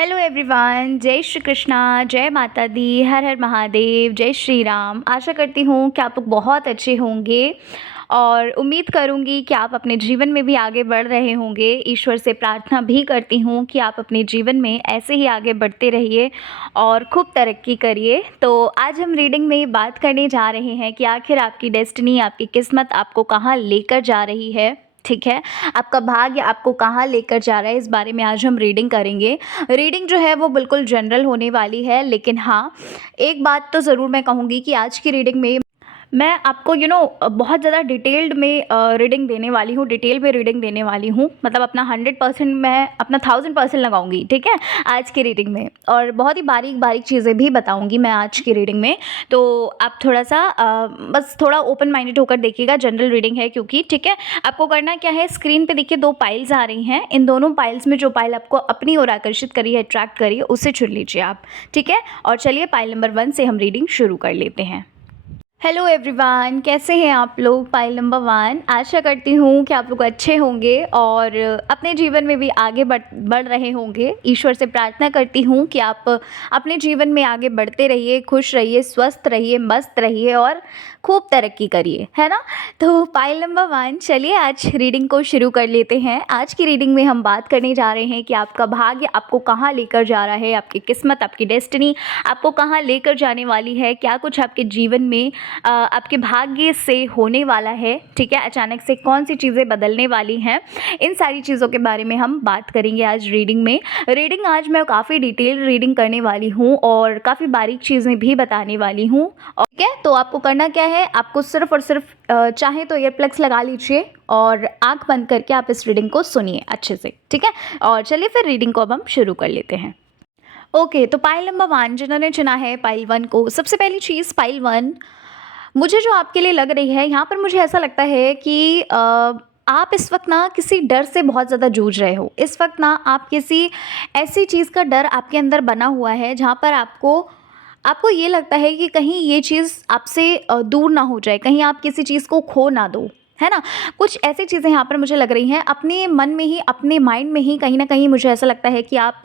Hello everyone, जय श्री कृष्णा, जय माता दी, हर हर महादेव, जय श्री राम। आशा करती हूँ कि आप लोग बहुत अच्छे होंगे और उम्मीद करूँगी कि आप अपने जीवन में भी आगे बढ़ रहे होंगे। ईश्वर से प्रार्थना भी करती हूँ कि आप अपने जीवन में ऐसे ही आगे बढ़ते रहिए और खूब तरक्की करिए। तो आज हम रीडिंग में बात करने जा रहे हैं कि आखिर आपकी डेस्टिनी, आपकी किस्मत आपको कहाँ लेकर जा रही है। ठीक है, आपका भाग्य आपको कहाँ लेकर जा रहा है, इस बारे में आज हम रीडिंग करेंगे। रीडिंग जो है वो बिल्कुल जनरल होने वाली है, लेकिन हाँ, एक बात तो ज़रूर मैं कहूँगी कि आज की रीडिंग में मैं आपको बहुत ज़्यादा डिटेल्ड में रीडिंग देने वाली हूँ, डिटेल में रीडिंग देने वाली हूँ। मतलब अपना 100% मैं अपना 1000% लगाऊंगी, ठीक है, आज की रीडिंग में। और बहुत ही बारीक बारीक चीज़ें भी बताऊंगी मैं आज की रीडिंग में। तो आप थोड़ा सा बस थोड़ा ओपन माइंडेड होकर देखिएगा। जनरल रीडिंग है क्योंकि, ठीक है। आपको करना क्या है, स्क्रीन पे देखिए 2 पाइल्स आ रही हैं। इन दोनों पाइल्स में जो पाइल आपको अपनी ओर आकर्षित करी है, अट्रैक्ट करी है, उसे चुन लीजिए आप, ठीक है। और चलिए पाइल नंबर 1 से हम रीडिंग शुरू कर लेते हैं। हेलो एवरीवन, कैसे हैं आप लोग। Pile number 1। आशा करती हूँ कि आप लोग अच्छे होंगे और अपने जीवन में भी आगे बढ़ रहे होंगे। ईश्वर से प्रार्थना करती हूँ कि आप अपने जीवन में आगे बढ़ते रहिए, खुश रहिए, स्वस्थ रहिए, मस्त रहिए और खूब तरक्की करिए, है ना। तो पाइल नंबर 1, चलिए आज रीडिंग को शुरू कर लेते हैं। आज की रीडिंग में हम बात करने जा रहे हैं कि आपका भाग्य आपको कहाँ लेकर जा रहा है, आपकी किस्मत, आपकी डेस्टिनी आपको कहाँ लेकर जाने वाली है, क्या कुछ आपके जीवन में आपके भाग्य से होने वाला है, ठीक है। अचानक से कौन सी चीज़ें बदलने वाली हैं, इन सारी चीज़ों के बारे में हम बात करेंगे आज रीडिंग में। रीडिंग आज मैं काफ़ी डिटेल रीडिंग करने वाली हूँ और काफ़ी बारीक चीज़ें भी बताने वाली हूँ, ठीक है। तो आपको करना क्या है, आपको सिर्फ और सिर्फ चाहे तो ईयर प्लग्स लगा लीजिए और आंख बंद करके आप इस रीडिंग को सुनिए अच्छे से, ठीक है। और चलिए फिर रीडिंग को अब हम शुरू कर लेते हैं। ओके, तो पाइल नंबर 1 जिन्होंने चुना है पाइल 1 को, सबसे पहली चीज़ पाइल 1 मुझे जो आपके लिए लग रही है, यहाँ पर मुझे ऐसा लगता है कि आप इस वक्त ना किसी डर से बहुत ज़्यादा जूझ रहे हो। इस वक्त ना आप किसी ऐसी चीज़ का डर आपके अंदर बना हुआ है जहाँ पर आपको आपको ये लगता है कि कहीं ये चीज़ आपसे दूर ना हो जाए, कहीं आप किसी चीज़ को खो ना दो, है ना। कुछ ऐसी चीज़ें यहाँ पर मुझे लग रही हैं, अपने मन में ही, अपने माइंड में ही कहीं ना कहीं मुझे ऐसा लगता है कि आप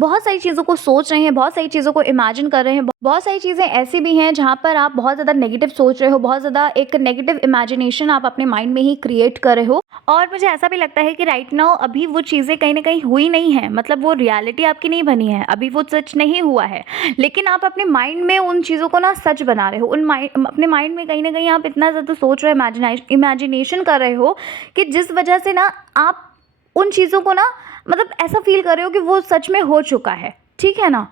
बहुत सारी चीज़ों को सोच रहे हैं, बहुत सारी चीज़ों को इमेजिन कर रहे हैं। बहुत सारी चीज़ें ऐसी भी हैं जहाँ पर आप बहुत ज़्यादा नेगेटिव सोच रहे हो, बहुत ज़्यादा एक नेगेटिव इमेजिनेशन आप अपने माइंड में ही क्रिएट कर रहे हो। और मुझे ऐसा भी लगता है कि राइट नाउ अभी वो चीज़ें कहीं ना कहीं हुई नहीं है, मतलब वो रियलिटी आपकी नहीं बनी है, अभी वो सच नहीं हुआ है, लेकिन आप अपने माइंड में उन चीज़ों को ना सच बना रहे हो। अपने माइंड में कहीं ना कहीं आप इतना ज़्यादा सोच रहे हो, इमेजिनेशन कर रहे हो कि जिस वजह से ना आप उन चीज़ों को ना, मतलब ऐसा फील कर रहे हो कि वो सच में हो चुका है, ठीक है ना।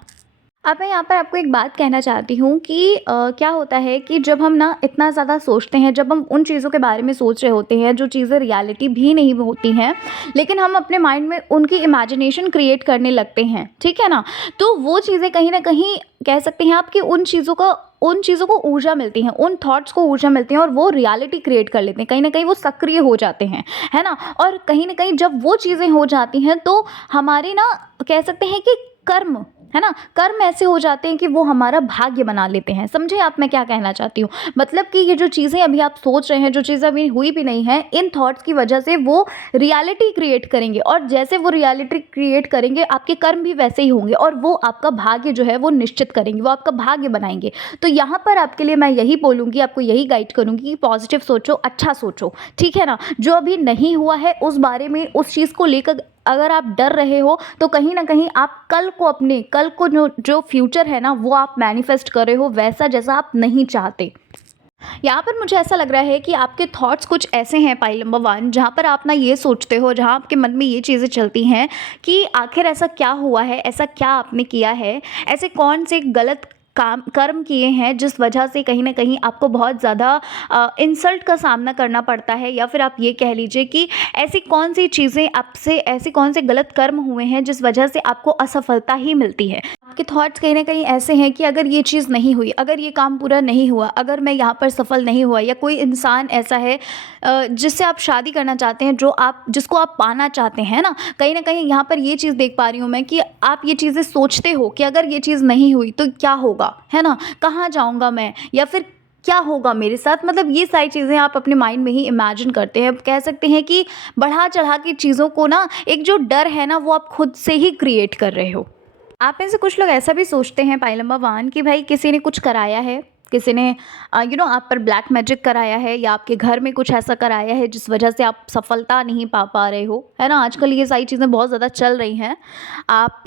अब मैं यहाँ पर आपको एक बात कहना चाहती हूँ कि क्या होता है कि जब हम ना इतना ज़्यादा सोचते हैं, जब हम उन चीज़ों के बारे में सोच रहे होते हैं जो चीज़ें रियलिटी भी नहीं होती हैं, लेकिन हम अपने माइंड में उनकी इमेजिनेशन क्रिएट करने लगते हैं, ठीक है ना। तो वो चीज़ें कहीं ना कहीं कह सकते हैं आपकी उन चीज़ों को ऊर्जा मिलती हैं, उन थॉट्स को ऊर्जा मिलती है और वो रियलिटी क्रिएट कर लेते हैं, कहीं ना कहीं वो सक्रिय हो जाते हैं, है ना। और कहीं ना कहीं जब वो चीज़ें हो जाती हैं तो हमारे ना कह सकते हैं कि कर्म, है ना, कर्म ऐसे हो जाते हैं कि वो हमारा भाग्य बना लेते हैं। समझे आप मैं क्या कहना चाहती हूँ। मतलब कि ये जो चीज़ें अभी आप सोच रहे हैं, जो चीज़ें अभी हुई भी नहीं है, इन थॉट्स की वजह से वो रियलिटी क्रिएट करेंगे और जैसे वो रियलिटी क्रिएट करेंगे आपके कर्म भी वैसे ही होंगे और वो आपका भाग्य जो है वो निश्चित करेंगे, वो आपका भाग्य बनाएंगे। तो यहाँ पर आपके लिए मैं यही बोलूँगी, आपको यही गाइड करूँगी कि पॉजिटिव सोचो, अच्छा सोचो, ठीक है ना। जो अभी नहीं हुआ है उस बारे में, उस चीज़ को लेकर अगर आप डर रहे हो तो कहीं ना कहीं आप कल को जो फ्यूचर है ना वो आप मैनिफेस्ट कर रहे हो वैसा जैसा आप नहीं चाहते। यहाँ पर मुझे ऐसा लग रहा है कि आपके थॉट्स कुछ ऐसे हैं पाइल नंबर 1, जहाँ पर आप ना ये सोचते हो, जहाँ आपके मन में ये चीज़ें चलती हैं कि आखिर ऐसा क्या हुआ है, ऐसा क्या आपने किया है, ऐसे कौन से गलत कर्म किए हैं जिस वजह से कहीं ना कहीं आपको बहुत ज़्यादा इंसल्ट का सामना करना पड़ता है, या फिर आप ये कह लीजिए कि ऐसी कौन सी चीज़ें आपसे, ऐसे कौन से गलत कर्म हुए हैं जिस वजह से आपको असफलता ही मिलती है। आपके थॉट्स कहीं ना कहीं ऐसे हैं कि अगर ये चीज़ नहीं हुई, अगर ये काम पूरा नहीं हुआ, अगर मैं यहाँ पर सफल नहीं हुआ, या कोई इंसान ऐसा है जिससे आप शादी करना चाहते हैं, जिसको आप पाना चाहते हैं ना कहीं यहाँ पर ये चीज़ देख पा रही हूँ मैं कि आप ये चीज़ें सोचते हो कि अगर ये चीज़ नहीं हुई तो क्या होगा, है ना, कहाँ जाऊँगा मैं, या फिर क्या होगा मेरे साथ। मतलब ये सारी चीज़ें आप अपने माइंड में ही इमेजिन करते हैं। कह सकते हैं कि बढ़ा चढ़ा के चीज़ों को ना, एक जो डर है ना वो आप खुद से ही क्रिएट कर रहे हो। आप में से कुछ लोग ऐसा भी सोचते हैं पाई नंबर 1 कि भाई किसी ने कुछ कराया है, किसी ने आप पर ब्लैक मैजिक कराया है या आपके घर में कुछ ऐसा कराया है जिस वजह से आप सफलता नहीं पा रहे हो, है ना? आजकल ये सारी चीज़ें बहुत ज़्यादा चल रही हैं। आप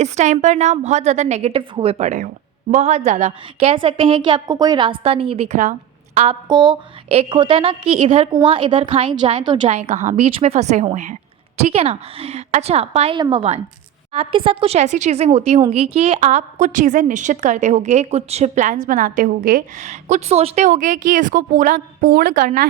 इस टाइम पर ना बहुत ज़्यादा नेगेटिव हुए पड़े हो, बहुत ज़्यादा। कह सकते हैं कि आपको कोई रास्ता नहीं दिख रहा। आपको एक होता है ना कि इधर कुआँ इधर खाई, जाएँ तो जाएँ कहाँ? बीच में फँसे हुए हैं, ठीक है ना? अच्छा, पाइल नंबर 1, आपके साथ कुछ ऐसी चीज़ें होती होंगी कि आप कुछ चीज़ें निश्चित करते होंगे, कुछ प्लान्स बनाते होंगे, कुछ सोचते होंगे कि इसको पूरा करना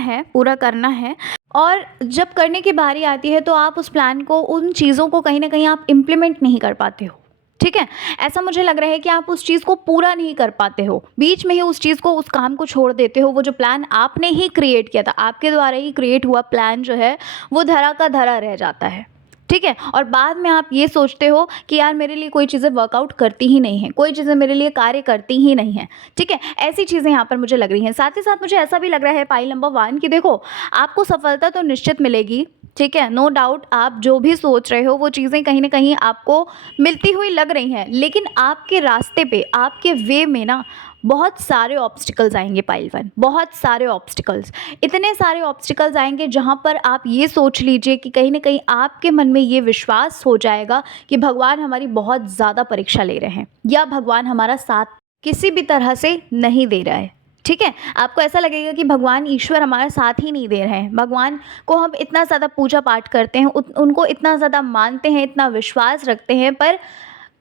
है और जब करने की बारी आती है तो आप उस प्लान को, उन चीज़ों को कहीं न कहीं आप इम्प्लीमेंट नहीं कर पाते हो, ठीक है? ऐसा मुझे लग रहा है कि आप उस चीज़ को पूरा नहीं कर पाते हो, बीच में ही उस चीज़ को, उस काम को छोड़ देते हो। वो जो प्लान आपने ही क्रिएट किया था, आपके द्वारा ही क्रिएट हुआ प्लान जो है, वो धरा का धरा रह जाता है। ठीक है? और बाद में आप ये सोचते हो कि यार मेरे लिए कोई चीज़ें वर्कआउट करती ही नहीं हैं, कोई चीज़ें मेरे लिए कार्य करती ही नहीं हैं, ठीक है? ऐसी चीज़ें यहाँ पर मुझे लग रही हैं। साथ ही साथ मुझे ऐसा भी लग रहा है पाइल नंबर 1 कि देखो, आपको सफलता तो निश्चित मिलेगी, ठीक है? नो डाउट आप जो भी सोच रहे हो वो चीज़ें कहीं न कहीं आपको मिलती हुई लग रही हैं, लेकिन आपके रास्ते पे, आपके वे में ना बहुत सारे ऑब्स्टिकल्स आएँगे पाइल 1, बहुत सारे ऑब्स्टिकल्स। इतने सारे ऑब्स्टिकल्स आएँगे जहाँ पर आप ये सोच लीजिए कि कहीं न कहीं आपके मन में ये विश्वास हो जाएगा कि भगवान हमारी बहुत ज़्यादा परीक्षा ले रहे हैं या भगवान हमारा साथ किसी भी तरह से नहीं दे रहा है, ठीक है? आपको ऐसा लगेगा कि भगवान ईश्वर हमारा साथ ही नहीं दे रहे हैं। भगवान को हम इतना ज़्यादा पूजा पाठ करते हैं, उनको इतना ज़्यादा मानते हैं, इतना विश्वास रखते हैं, पर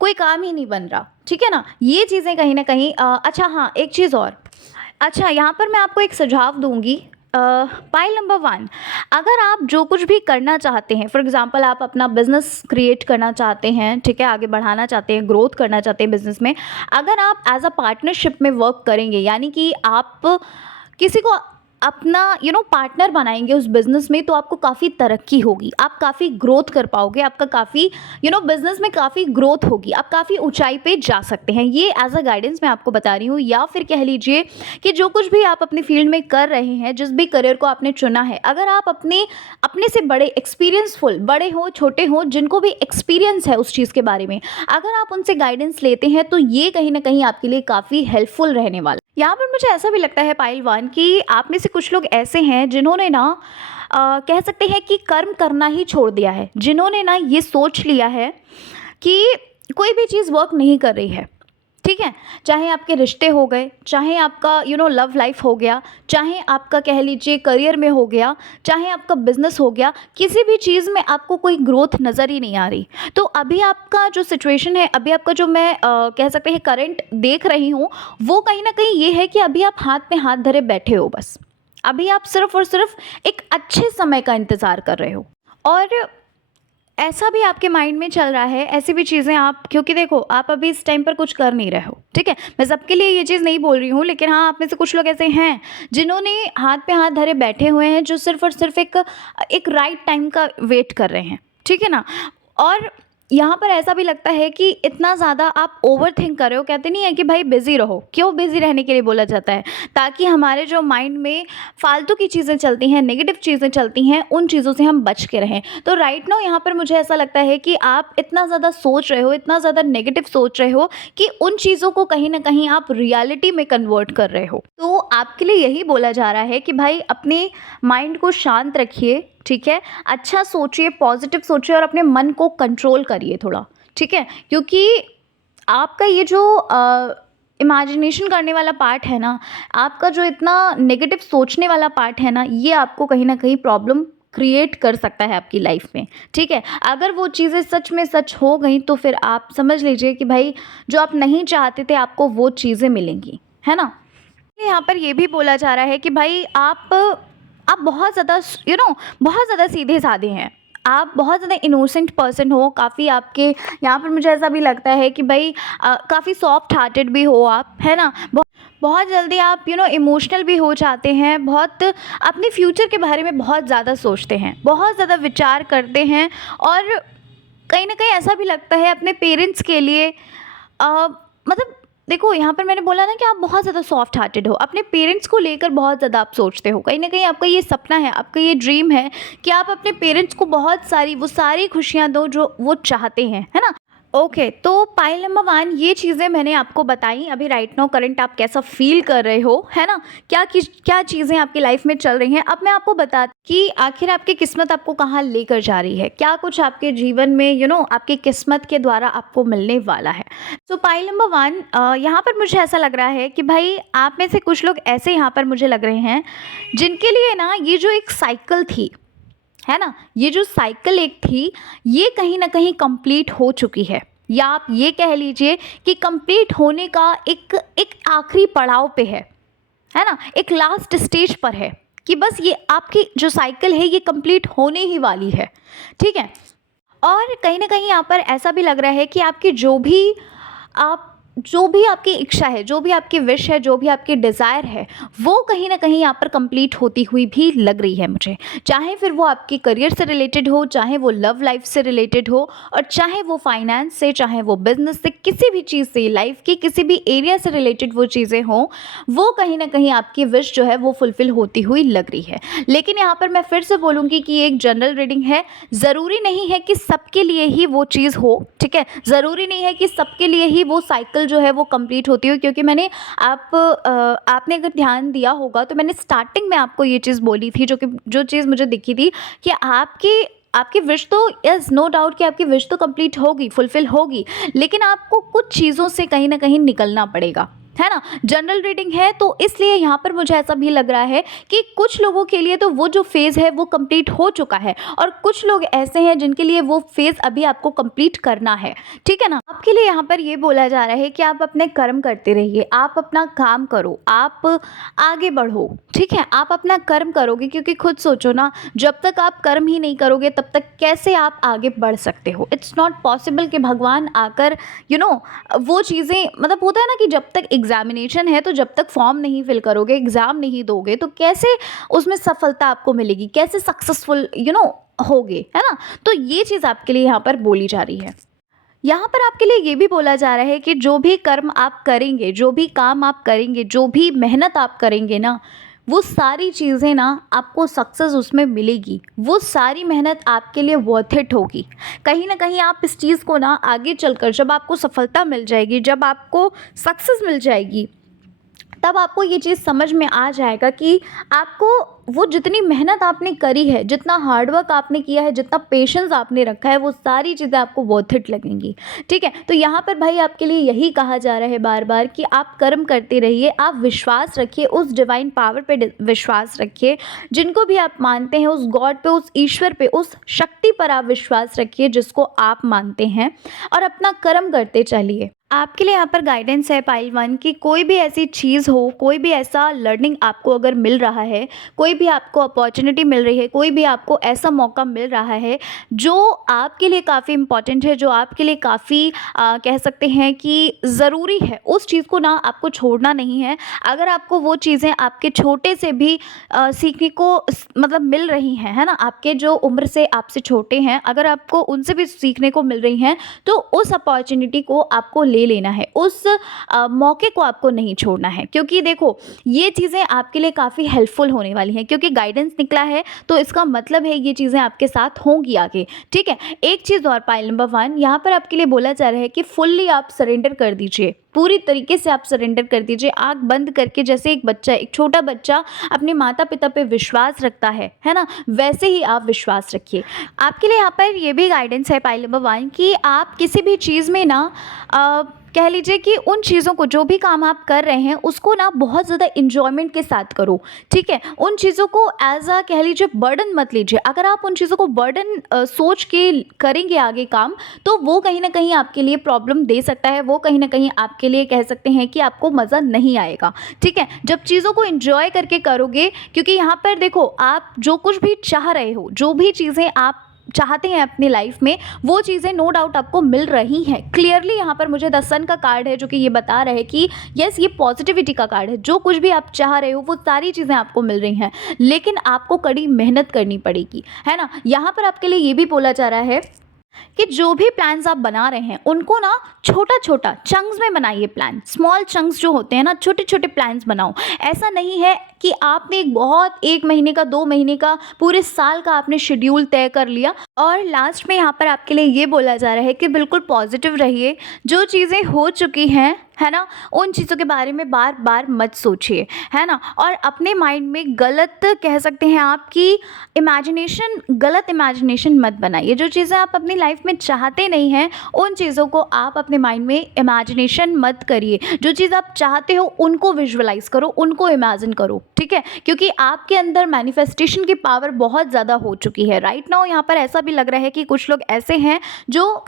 कोई काम ही नहीं बन रहा, ठीक है ना? ये चीज़ें कहीं न कहीं अच्छा हाँ, एक चीज़ और। अच्छा, यहाँ पर मैं आपको एक सुझाव दूँगी। पाइल नंबर 1, अगर आप जो कुछ भी करना चाहते हैं, फॉर एग्ज़ाम्पल आप अपना बिज़नेस क्रिएट करना चाहते हैं, ठीक है? आगे बढ़ाना चाहते हैं, ग्रोथ करना चाहते हैं बिज़नेस में। अगर आप एज़ अ पार्टनरशिप में वर्क करेंगे, यानी कि आप किसी को अपना पार्टनर बनाएँगे उस बिज़नेस में, तो आपको काफ़ी तरक्की होगी, आप काफ़ी ग्रोथ कर पाओगे, आपका काफ़ी बिज़नेस में काफ़ी ग्रोथ होगी, आप काफ़ी ऊँचाई पे जा सकते हैं। ये एज़ अ गाइडेंस मैं आपको बता रही हूँ, या फिर कह लीजिए कि जो कुछ भी आप अपनी फ़ील्ड में कर रहे हैं, जिस भी करियर को आपने चुना है, अगर आप अपने से बड़े एक्सपीरियंसफुल, बड़े हों, छोटे हों, जिनको भी एक्सपीरियंस है उस चीज़ के बारे में, अगर आप उनसे गाइडेंस लेते हैं, तो ये कहीं न कहीं आपके लिए काफ़ी हेल्पफुल रहने वाला है। यहाँ पर मुझे ऐसा भी लगता है पाइल 1 कि आप में से कुछ लोग ऐसे हैं जिन्होंने ना कह सकते हैं कि कर्म करना ही छोड़ दिया है, जिन्होंने ना ये सोच लिया है कि कोई भी चीज़ वर्क नहीं कर रही है, ठीक है? चाहे आपके रिश्ते हो गए, चाहे आपका लव लाइफ हो गया, चाहे आपका कह लीजिए करियर में हो गया, चाहे आपका बिज़नेस हो गया, किसी भी चीज़ में आपको कोई ग्रोथ नज़र ही नहीं आ रही। तो अभी आपका जो सिचुएशन है, अभी आपका जो मैं कह सकते हैं करंट देख रही हूँ, वो कहीं न कहीं ये है कि अभी आप हाथ में हाथ धरे बैठे हो बस। अभी आप सिर्फ़ और सिर्फ़ एक अच्छे समय का इंतज़ार कर रहे हो, और ऐसा भी आपके माइंड में चल रहा है, ऐसी भी चीज़ें आप, क्योंकि देखो आप अभी इस टाइम पर कुछ कर नहीं रहे हो, ठीक है? मैं सबके लिए ये चीज़ नहीं बोल रही हूँ, लेकिन हाँ, आप में से कुछ लोग ऐसे हैं जिन्होंने हाथ पे हाथ धरे बैठे हुए हैं, जो सिर्फ़ और सिर्फ़ एक राइट टाइम का वेट कर रहे हैं, ठीक है ना? और यहाँ पर ऐसा भी लगता है कि इतना ज़्यादा आप ओवरथिंक कर रहे हो। कहते नहीं है कि भाई बिज़ी रहो, क्यों बिज़ी रहने के लिए बोला जाता है? ताकि हमारे जो माइंड में फालतू की चीज़ें चलती हैं, नेगेटिव चीज़ें चलती हैं, उन चीज़ों से हम बच के रहें। तो राइट नाउ यहाँ पर मुझे ऐसा लगता है कि आप इतना ज़्यादा सोच रहे हो, इतना ज़्यादा नेगेटिव सोच रहे हो कि उन चीज़ों को कहीं न कहीं आप रियलिटी में कन्वर्ट कर रहे हो। तो आपके लिए यही बोला जा रहा है कि भाई अपने माइंड को शांत रखिए, ठीक है? अच्छा सोचिए, पॉजिटिव सोचिए और अपने मन को कंट्रोल करिए थोड़ा, ठीक है? क्योंकि आपका ये जो इमेजिनेशन करने वाला पार्ट है ना, आपका जो इतना नेगेटिव सोचने वाला पार्ट है ना, ये आपको कहीं न कहीं प्रॉब्लम क्रिएट कर सकता है आपकी लाइफ में, ठीक है? अगर वो चीज़ें सच में सच हो गई, तो फिर आप समझ लीजिए कि भाई जो आप नहीं चाहते थे, आपको वो चीज़ें मिलेंगी, है ना? यहाँ पर ये भी बोला जा रहा है कि भाई आप बहुत ज़्यादा बहुत ज़्यादा सीधे-साधे हैं। आप बहुत ज़्यादा इनोसेंट पर्सन हो, काफ़ी आपके यहाँ पर मुझे ऐसा भी लगता है कि भाई काफ़ी सॉफ्ट हार्टेड भी हो आप, है ना? बहुत जल्दी आप इमोशनल भी हो जाते हैं, बहुत अपने फ्यूचर के बारे में बहुत ज़्यादा सोचते हैं, बहुत ज़्यादा विचार करते हैं, और कहीं न कहीं ऐसा भी लगता है अपने पेरेंट्स के लिए मतलब देखो, यहाँ पर मैंने बोला ना कि आप बहुत ज़्यादा सॉफ्ट हार्टेड हो, अपने पेरेंट्स को लेकर बहुत ज़्यादा आप सोचते हो। कहीं न कहीं आपका ये सपना है, आपका ये ड्रीम है कि आप अपने पेरेंट्स को बहुत सारी वो सारी खुशियाँ दो जो वो चाहते हैं, है ना? ओके, तो पाइल नंबर 1 ये चीज़ें मैंने आपको बताई। अभी राइट नाउ करंट आप कैसा फ़ील कर रहे हो, है ना? क्या चीज़ें आपकी लाइफ़ में चल रही हैं। अब मैं आपको बताती कि आखिर आपकी किस्मत आपको कहाँ लेकर जा रही है। क्या कुछ आपके जीवन में आपकी किस्मत के द्वारा आपको मिलने वाला है। तो पाइल नंबर 1 यहाँ पर मुझे ऐसा लग रहा है कि भाई आप में से कुछ लोग ऐसे यहाँ पर मुझे लग रहे हैं, जिनके लिए ना ये जो एक साइकिल थी, है ना? ये जो साइकिल एक थी, ये कहीं न कहीं कंप्लीट हो चुकी है, या आप ये कह लीजिए कि कंप्लीट होने का एक एक आखिरी पड़ाव पे है ना? एक लास्ट स्टेज पर है कि बस ये आपकी जो साइकिल है ये कंप्लीट होने ही वाली है, ठीक है? और कहीं न कहीं यहाँ पर ऐसा भी लग रहा है कि आप जो भी आपकी इच्छा है, जो भी आपकी विश है, जो भी आपकी डिज़ायर है, वो कहीं न कहीं यहाँ पर कंप्लीट होती हुई भी लग रही है मुझे। चाहे फिर वो आपके करियर से रिलेटेड हो, चाहे वो लव लाइफ़ से रिलेटेड हो, और चाहे वो फाइनेंस से, चाहे वो बिज़नेस से, किसी भी चीज़ से, लाइफ़ के किसी भी एरिया से रिलेटेड वो चीज़ें हों, वो कहीं न कहीं आपकी विश जो है वो फुलफ़िल होती हुई लग रही है। लेकिन यहाँ पर मैं फिर से बोलूँगी कि ये एक जनरल रीडिंग है, ज़रूरी नहीं है कि सबके लिए ही वो चीज़ हो, ठीक है? ज़रूरी नहीं है कि सबके लिए ही वो साइकिल जो है वो कंप्लीट होती हो, क्योंकि आपने अगर ध्यान दिया होगा तो मैंने स्टार्टिंग में आपको ये चीज़ बोली थी, जो चीज़ मुझे दिखी थी कि आपकी विश तो इज़ नो डाउट कि आपकी विश तो कंप्लीट होगी, फुलफ़िल होगी, लेकिन आपको कुछ चीज़ों से कहीं न कहीं निकलना पड़ेगा, है ना? जनरल रीडिंग है, तो इसलिए यहाँ पर मुझे ऐसा भी लग रहा है कि कुछ लोगों के लिए तो वो जो फ़ेज़ है वो कंप्लीट हो चुका है, और कुछ लोग ऐसे हैं जिनके लिए वो फ़ेज़ अभी आपको कंप्लीट करना है, ठीक है ना? आपके लिए यहाँ पर ये बोला जा रहा है कि आप अपने कर्म करते रहिए, आप अपना काम करो, आप आगे बढ़ो, ठीक है? आप अपना कर्म करोगे, क्योंकि खुद सोचो ना, जब तक आप कर्म ही नहीं करोगे तब तक कैसे आप आगे बढ़ सकते हो? इट्स नॉट पॉसिबल कि भगवान आकर वो चीज़ें, मतलब होता है ना कि जब तक एग्जामिनेशन है, तो जब तक फॉर्म नहीं फिल करोगे, एग्ज़ाम नहीं दोगे, तो कैसे उसमें सफलता आपको मिलेगी, कैसे सक्सेसफुल होगे, है ना? तो ये चीज़ आपके लिए यहाँ पर बोली जा रही है। यहाँ पर आपके लिए ये भी बोला जा रहा है कि जो भी कर्म आप करेंगे, जो भी काम आप करेंगे, जो भी मेहनत आप करेंगे ना, वो सारी चीज़ें ना आपको सक्सेस उसमें मिलेगी। वो सारी मेहनत आपके लिए वर्थ इट होगी। कहीं न कहीं आप इस चीज़ को ना आगे चलकर, जब आपको सफलता मिल जाएगी, जब आपको सक्सेस मिल जाएगी, तब आपको ये चीज़ समझ में आ जाएगा कि आपको वो जितनी मेहनत आपने करी है, जितना हार्डवर्क आपने किया है, जितना पेशेंस आपने रखा है, वो सारी चीज़ें आपको वर्थ इट लगेंगी, ठीक है? तो यहाँ पर भाई आपके लिए यही कहा जा रहा है बार-बार कि आप कर्म करते रहिए, आप विश्वास रखिए, उस डिवाइन पावर पे विश्वास रखिए, जिनको भी आप मानते हैं, उस गॉड पे, उस ईश्वर पे, उस शक्ति पर आप विश्वास रखिए जिसको आप मानते हैं, और अपना कर्म करते चलिए। आपके लिए यहाँ पर गाइडेंस है पाइल 1 कि कोई भी ऐसी चीज़ हो, कोई भी ऐसा लर्निंग आपको अगर मिल रहा है, कोई भी आपको अपॉर्चुनिटी मिल रही है, कोई भी आपको ऐसा मौका मिल रहा है जो आपके लिए काफ़ी इम्पॉर्टेंट है, जो आपके लिए काफ़ी कह सकते हैं कि ज़रूरी है, उस चीज़ को ना आपको छोड़ना नहीं है। अगर आपको वो चीज़ें आपके छोटे से भी सीखने को मतलब मिल रही हैं, है ना? आपके जो उम्र से आपसे छोटे हैं, अगर आपको उनसे भी सीखने को मिल रही हैं, तो उस अपॉर्चुनिटी को आपको ले लेना है, उस मौके को आपको नहीं छोड़ना है, क्योंकि देखो ये चीज़ें आपके लिए काफ़ी हेल्पफुल होने वाली हैं, क्योंकि गाइडेंस निकला है, तो इसका मतलब है ये चीज़ें आपके साथ होंगी आगे, ठीक है? एक चीज़ और पाइल नंबर 1 यहाँ पर आपके लिए बोला जा रहा है कि फुल्ली आप सरेंडर कर दीजिए, पूरी तरीके से आप सरेंडर कर दीजिए, आँख बंद करके, जैसे एक छोटा बच्चा अपने माता पिता पे विश्वास रखता है ना? वैसे ही आप विश्वास रखिए। आपके लिए यहाँ पर ये भी गाइडेंस है पाइल नंबर 1 कि आप किसी भी चीज़ में ना कह लीजिए कि उन चीज़ों को, जो भी काम आप कर रहे हैं, उसको ना बहुत ज़्यादा एन्जॉयमेंट के साथ करो, ठीक है? उन चीज़ों को एज़ अ कह लीजिए बर्डन मत लीजिए। अगर आप उन चीज़ों को बर्डन सोच के करेंगे आगे काम, तो वो कहीं न कहीं आपके लिए प्रॉब्लम दे सकता है, वो कहीं न कहीं आपके लिए कह सकते हैं कि आपको मज़ा नहीं आएगा, ठीक है? जब चीज़ों को एन्जॉय करके करोगे, क्योंकि यहाँ पर देखो, आप जो कुछ भी चाह रहे हो, जो भी चीज़ें आप चाहते हैं अपनी लाइफ में, वो चीज़ें नो डाउट आपको मिल रही हैं। क्लियरली यहाँ पर मुझे द सन का कार्ड है, जो कि ये बता रहा है कि यस, ये पॉजिटिविटी का कार्ड है। जो कुछ भी आप चाह रहे हो, वो सारी चीज़ें आपको मिल रही हैं, लेकिन आपको कड़ी मेहनत करनी पड़ेगी, है ना? यहाँ पर आपके लिए ये भी बोला जा रहा है कि जो भी प्लान्स आप बना रहे हैं उनको ना छोटा-छोटा चंक्स में बनाइए प्लान। स्मॉल चंक्स जो होते हैं ना, छोटे-छोटे प्लान्स बनाओ। ऐसा नहीं है कि आपने एक बहुत 1 महीने का, 2 महीने का, पूरे साल का आपने शेड्यूल तय कर लिया और लास्ट में यहाँ पर आपके लिए ये बोला जा रहा है कि बिल्कुल पॉजिटिव रहिए। जो चीज़ें हो चुकी हैं, है ना, उन चीज़ों के बारे में बार-बार मत सोचिए, है ना? और अपने माइंड में गलत कह सकते हैं आपकी गलत इमेजिनेशन मत बनाइए। जो चीज़ें आप अपनी लाइफ में चाहते नहीं हैं, उन चीज़ों को आप अपने माइंड में इमेजिनेशन मत करिए। जो चीज़ आप चाहते हो उनको विजुअलाइज़ करो, उनको इमेजिन करो, ठीक है? क्योंकि आपके अंदर मैनिफेस्टेशन की पावर बहुत ज़्यादा हो चुकी है। राइट नाउ यहाँ पर ऐसा भी लग रहा है कि कुछ लोग ऐसे हैं जो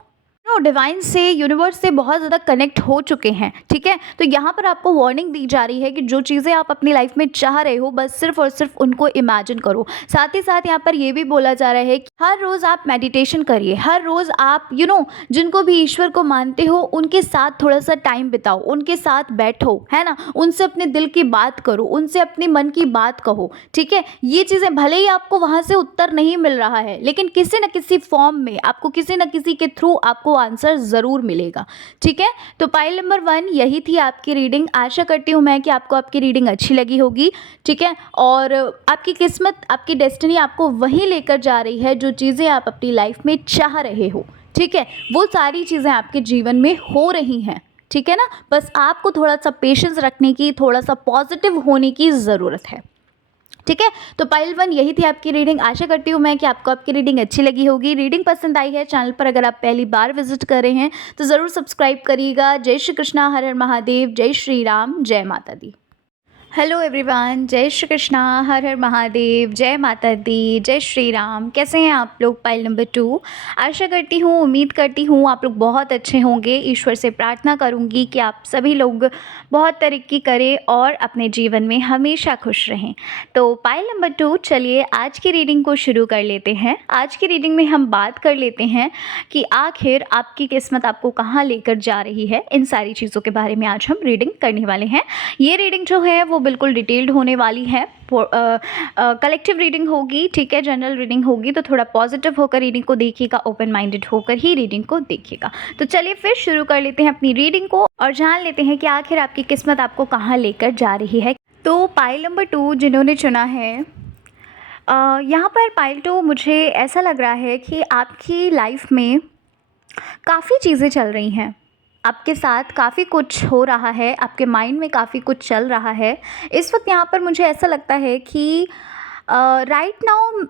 डिवाइन से, यूनिवर्स से बहुत ज़्यादा कनेक्ट हो चुके हैं, ठीक है? तो यहाँ पर आपको वार्निंग दी जा रही है कि जो चीज़ें आप अपनी लाइफ में चाह रहे हो, बस सिर्फ और सिर्फ उनको इमेजिन करो। साथ ही साथ यहाँ पर ये भी बोला जा रहा है कि हर रोज़ आप मेडिटेशन करिए, हर रोज़ आप जिनको भी ईश्वर को मानते हो उनके साथ थोड़ा सा टाइम बिताओ, उनके साथ बैठो, है ना? उनसे अपने दिल की बात करो, उनसे अपने मन की बात कहो, ठीक है? ये चीज़ें भले ही आपको वहाँ से उत्तर नहीं मिल रहा है, लेकिन किसी न किसी फॉर्म में आपको किसी न किसी के थ्रू आपको आंसर ज़रूर मिलेगा, ठीक है? तो पाइल नंबर 1 यही थी आपकी रीडिंग। आशा करती हूँ मैं कि आपको आपकी रीडिंग अच्छी लगी होगी, ठीक है? और आपकी किस्मत, आपकी डेस्टिनी आपको वहीं लेकर जा रही है जो चीज़ें आप अपनी लाइफ में चाह रहे हो, ठीक है? वो सारी चीज़ें आपके जीवन में हो रही हैं, ठीक है ना? बस आपको थोड़ा सा पेशेंस रखने की, थोड़ा सा पॉजिटिव होने की ज़रूरत है, ठीक है? तो पाइल 1 यही थी आपकी रीडिंग। आशा करती हूँ मैं कि आपको आपकी रीडिंग अच्छी लगी होगी। रीडिंग पसंद आई है, चैनल पर अगर आप पहली बार विजिट कर रहे हैं तो ज़रूर सब्सक्राइब करिएगा। जय श्री कृष्णा, हर हर महादेव, जय श्री राम, जय माता दी। हेलो एवरीवन, जय श्री कृष्णा, हर हर महादेव, जय माता दी, जय श्री राम। कैसे हैं आप लोग? Pile number 2। आशा करती हूँ, उम्मीद करती हूँ आप लोग बहुत अच्छे होंगे। ईश्वर से प्रार्थना करूँगी कि आप सभी लोग बहुत तरक्की करें और अपने जीवन में हमेशा खुश रहें। तो पाइल नंबर 2, चलिए आज की रीडिंग को शुरू कर लेते हैं। आज की रीडिंग में हम बात कर लेते हैं कि आखिर आपकी किस्मत आपको कहाँ लेकर जा रही है। इन सारी चीज़ों के बारे में आज हम रीडिंग करने वाले हैं। ये रीडिंग जो है वो बिल्कुल डिटेल्ड होने वाली है। कलेक्टिव रीडिंग होगी, ठीक है? जनरल रीडिंग होगी, तो थोड़ा पॉजिटिव होकर रीडिंग को देखिएगा, ओपन माइंडेड होकर ही रीडिंग को देखिएगा। तो चलिए फिर शुरू कर लेते हैं अपनी रीडिंग को और जान लेते हैं कि आखिर आपकी किस्मत आपको कहाँ लेकर जा रही है। तो पाइल नंबर 2 जिन्होंने चुना है, यहाँ पर पाइल 2 मुझे ऐसा लग रहा है कि आपकी लाइफ में काफ़ी चीज़ें चल रही हैं, आपके साथ काफ़ी कुछ हो रहा है, आपके माइंड में काफ़ी कुछ चल रहा है। इस वक्त यहाँ पर मुझे ऐसा लगता है कि राइट नाउ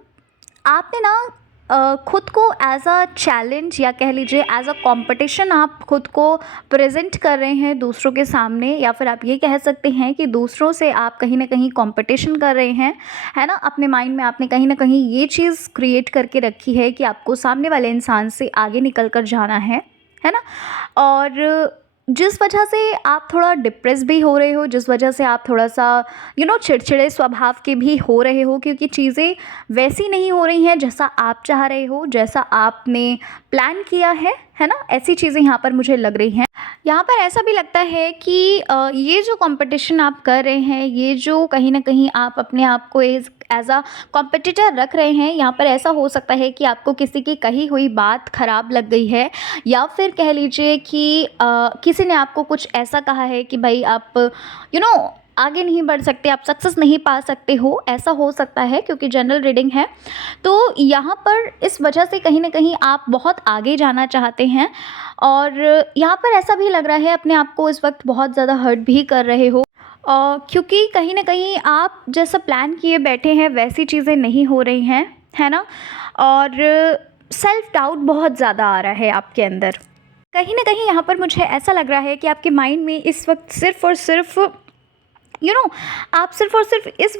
आपने ना खुद को एज अ चैलेंज या कह लीजिए एज अ कंपटीशन आप खुद को प्रेजेंट कर रहे हैं दूसरों के सामने, या फिर आप ये कह सकते हैं कि दूसरों से आप कहीं ना कहीं कंपटीशन कर रहे हैं, है ना? अपने माइंड में आपने कहीं ना कहीं ये चीज़ क्रिएट करके रखी है कि आपको सामने वाले इंसान से आगे निकल कर जाना है ना? और जिस वजह से आप थोड़ा डिप्रेस भी हो रहे हो, जिस वजह से आप थोड़ा सा चिड़चिड़े स्वभाव के भी हो रहे हो, क्योंकि चीज़ें वैसी नहीं हो रही हैं जैसा आप चाह रहे हो, जैसा आपने प्लान किया है ना? ऐसी चीज़ें यहाँ पर मुझे लग रही हैं। यहाँ पर ऐसा भी लगता है कि ये जो कंपटीशन आप कर रहे हैं, ये जो कहीं ना कहीं आप अपने आप को एज अ कॉम्पिटिटर रख रहे हैं, यहाँ पर ऐसा हो सकता है कि आपको किसी की कही हुई बात ख़राब लग गई है, या फिर कह लीजिए कि किसी ने आपको कुछ ऐसा कहा है कि भाई आप आगे नहीं बढ़ सकते, आप सक्सेस नहीं पा सकते हो। ऐसा हो सकता है क्योंकि जनरल रीडिंग है। तो यहाँ पर इस वजह से कहीं ना कहीं आप बहुत आगे जाना चाहते हैं, और यहाँ पर ऐसा भी लग रहा है अपने आप को इस वक्त बहुत ज़्यादा हर्ट भी कर रहे हो, क्योंकि कहीं ना कहीं आप जैसा प्लान किए बैठे हैं वैसी चीज़ें नहीं हो रही हैं, है ना? और सेल्फ डाउट बहुत ज़्यादा आ रहा है आपके अंदर। कहीं ना कहीं यहाँ पर मुझे ऐसा लग रहा है कि आपके माइंड में इस वक्त सिर्फ़ और सिर्फ आप सिर्फ़ और सिर्फ इस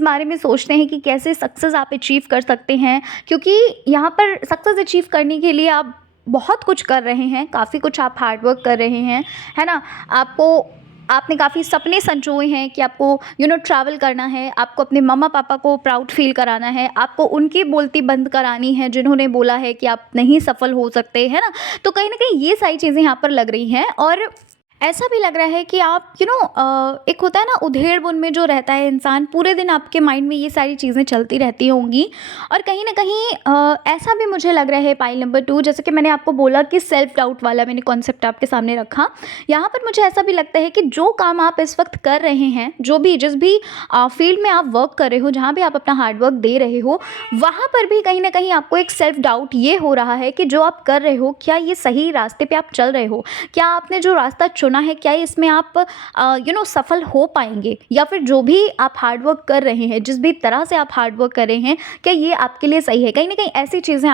बारे में सोचते हैं कि कैसे सक्सेस आप अचीव कर सकते हैं, क्योंकि यहाँ पर सक्सेस अचीव करने के लिए आप बहुत कुछ कर रहे हैं, काफ़ी कुछ आप हार्ड वर्क कर रहे हैं, है ना? आपने काफ़ी सपने संजोए हैं कि आपको ट्रैवल करना है, आपको अपने मम्मा पापा को प्राउड फील कराना है, आपको उनकी बोलती बंद करानी है जिन्होंने बोला है कि आप नहीं सफल हो सकते, है ना? तो कहीं ना कहीं ये सारी चीज़ें यहाँ पर लग रही हैं, और ऐसा भी लग रहा है कि आप एक होता है ना उधेड़-बुन में जो रहता है इंसान, पूरे दिन आपके माइंड में ये सारी चीज़ें चलती रहती होंगी। और कहीं न कहीं ऐसा भी मुझे लग रहा है पाइल नंबर 2, जैसे कि मैंने आपको बोला कि सेल्फ डाउट वाला मैंने कॉन्सेप्ट आपके सामने रखा। यहाँ पर मुझे ऐसा भी लगता है कि जो काम आप इस वक़्त कर रहे हैं, जो भी जिस भी फ़ील्ड में आप वर्क कर रहे हो, जहाँ भी आप अपना हार्ड वर्क दे रहे हो, वहाँ पर भी कहीं न कहीं आपको एक सेल्फ डाउट ये हो रहा है कि जो आप कर रहे हो, क्या ये सही रास्ते पे आप चल रहे हो? क्या आपने जो रास्ता चुना है, क्या इसमें आप सफल हो पाएँगे? या फिर जो भी आप हार्ड वर्क कर रहे हैं, जिस भी तरह से आप हार्ड वर्क कर रहे हैं, क्या ये आपके लिए सही है? कहीं न कहीं ऐसी चीज़ें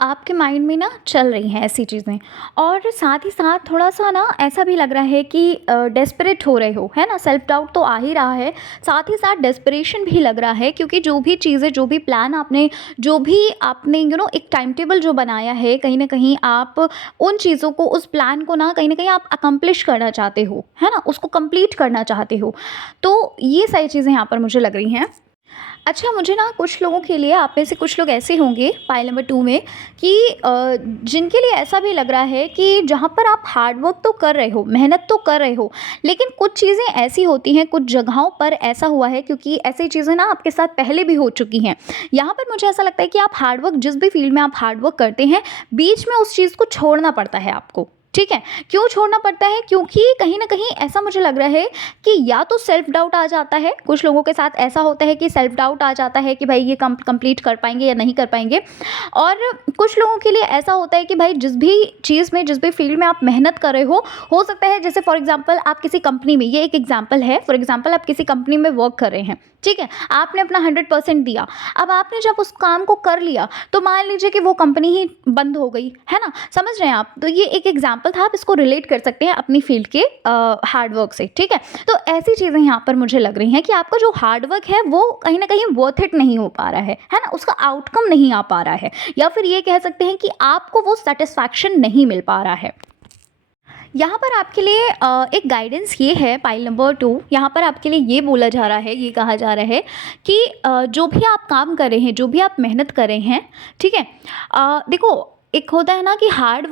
आपके माइंड में ना चल रही हैं ऐसी चीज़ें। और साथ ही साथ थोड़ा-सा ना ऐसा भी लग रहा है कि डेस्परेट हो रहे हो, है ना? सेल्फ डाउट तो आ ही रहा है, साथ ही साथ डेस्परेशन भी लग रहा है, क्योंकि जो भी चीज़ें, जो भी प्लान आपने, जो भी आपने एक टाइम टेबल जो बनाया है, कहीं न कहीं आप उन चीज़ों को, उस प्लान को ना कहीं न कहीं आप अकम्प्लिश करना चाहते हो, है ना? उसको कंप्लीट करना चाहते हो। तो ये सारी चीज़ें यहाँ पर मुझे लग रही हैं। अच्छा, मुझे ना कुछ लोगों के लिए, आप में से कुछ लोग ऐसे होंगे पाइल नंबर 2 में कि जिनके लिए ऐसा भी लग रहा है कि जहाँ पर आप हार्ड वर्क तो कर रहे हो, मेहनत तो कर रहे हो, लेकिन कुछ चीज़ें ऐसी होती हैं, कुछ जगहों पर ऐसा हुआ है, क्योंकि ऐसी चीज़ें ना आपके साथ पहले भी हो चुकी हैं। यहाँ पर मुझे ऐसा लगता है कि आप हार्ड वर्क, जिस भी फील्ड में आप हार्ड वर्क करते हैं, बीच में उस चीज़ को छोड़ना पड़ता है आपको। ठीक है? क्यों छोड़ना पड़ता है? क्योंकि कहीं न कहीं ऐसा मुझे लग रहा है कि या तो सेल्फ डाउट आ जाता है, कुछ लोगों के साथ ऐसा होता है कि सेल्फ डाउट आ जाता है कि भाई ये कंप्लीट कर पाएँगे या नहीं कर पाएँगे। और कुछ लोगों के लिए ऐसा होता है कि भाई जिस भी चीज़ में, जिस भी फील्ड में आप मेहनत कर रहे हो सकता है, जैसे फॉर एग्ज़ाम्पल आप किसी कंपनी में, ये एक एग्ज़ाम्पल है, फॉर एग्ज़ाम्पल आप किसी कंपनी में वर्क कर रहे हैं, ठीक है? आपने अपना 100% दिया। अब आपने जब उस काम को कर लिया, तो मान लीजिए कि वो कंपनी ही बंद हो गई, है ना? समझ रहे हैं आप? तो ये एक एग्ज़ाम्पल था, आप इसको रिलेट कर सकते हैं अपनी फील्ड के हार्ड वर्क से, ठीक है? तो ऐसी चीज़ें यहाँ पर मुझे लग रही हैं कि आपका जो हार्ड वर्क है, वो कहीं न कहीं वर्थ इट नहीं हो पा रहा है ना? उसका आउटकम नहीं आ पा रहा है, या फिर ये कह सकते हैं कि आपको वो सैटिस्फैक्शन नहीं मिल पा रहा है। यहाँ पर आपके लिए एक गाइडेंस ये है पाइल नंबर 2, यहाँ पर आपके लिए ये बोला जा रहा है, ये कहा जा रहा है कि जो भी आप काम कर रहे हैं, जो भी आप मेहनत कर रहे हैं, ठीक है? देखो, एक होता है ना कि हार्ड